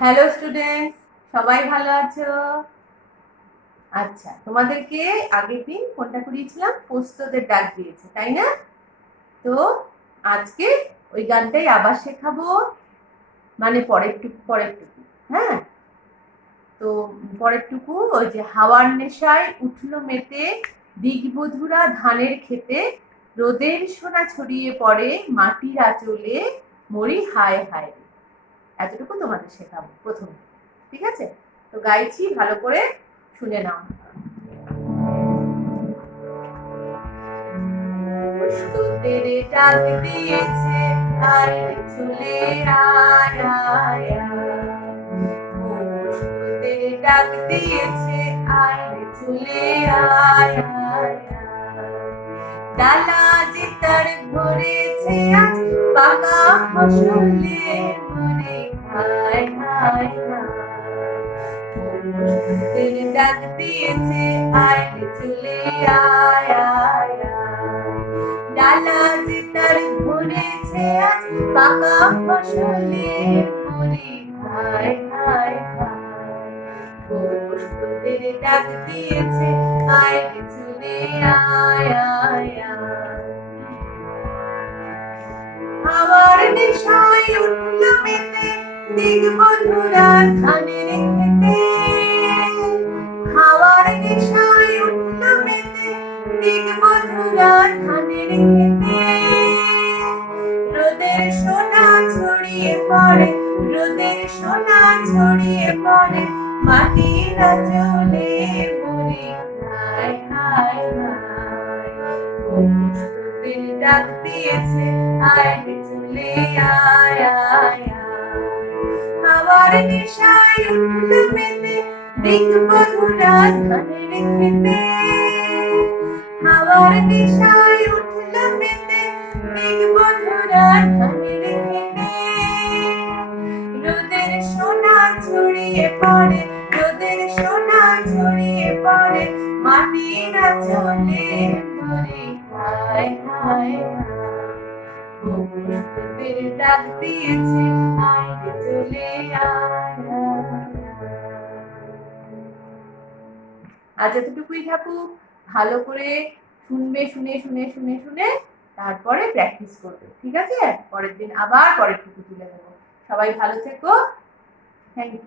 Hello students, সবাই ভালো আছো? আচ্ছা, তোমাদেরকে আগের দিন কোনটা করিয়েছিলাম? পোস্তদের ডাক দিয়েছে, তাই না? তো আজকে ওই গানটাই আবার শেখাবো, মানে পরেরটুকু। হ্যাঁ, তো পরেরটুকু ওই যে হাওয়ার নেশায় উঠলো মেতে, দিগবধূরা ধানের খেতে, রোদের সোনা ছড়িয়ে পড়ে মাটির আঁচলে, মরি হায় হায়। এতটুকু তোমাদের শেখাবো প্রথম। ঠিক আছে? তো গাইছি, ভালো করে শুনে নাও। তোদের ডাক দিয়েছে, আয় রে চলে আয় আয় তোদের ডাক দিয়েছে, আয় রে চলে আয় আয় ডালা যে তার ভরেছে আজ পাকা ফসলে, মরে হায় হায় তোদের ডাক দিয়েছে, আয় রে চলে আয় আয় ডালা যে তার ভরেছে আজ পাকা ফসলে, মরে হায় হায় তোদের ডাক দিয়েছে, আয় রে চলে আয় আয় হাওয়ার নেশায় উঠল মেতে, দিগবধূরা ধানের খেতে। হাওয়ার নেশায় উঠল মেতে, দিগবধূরা ধানের খেতে। রোদের সোনা ছড়িয়ে পড়ে, রোদের সোনা ছড়িয়ে পড়ে মাটির আঁচলে, মরে হায় হায় তোদের ডাক দিয়েছে, আয় রে চলে আয় আয় হাওয়ার নেশায় উঠল মেতে, দিগবধূরা ধানের খেতে। হাওয়ার নেশায় উঠল মেতে, দিগবধূরা ধানের খেতে। রোদের সোনা ছড়িয়ে পড়ে, রোদের সোনা ছড়িয়ে পড়ে মাটির আঁচলে, মরে হায় হায় তোদের ডাক দিয়েছে, আয় রে চলে আয়। আজ এতটুকুই থাকুক, ভালো করে শুনবে, শুনে শুনে শুনে শুনে তারপরে প্র্যাকটিস করবে। ঠিক আছে? পরের দিন আবার পরেরটুকু তুলে দেবো। সবাই ভালো থেকো। Thank you.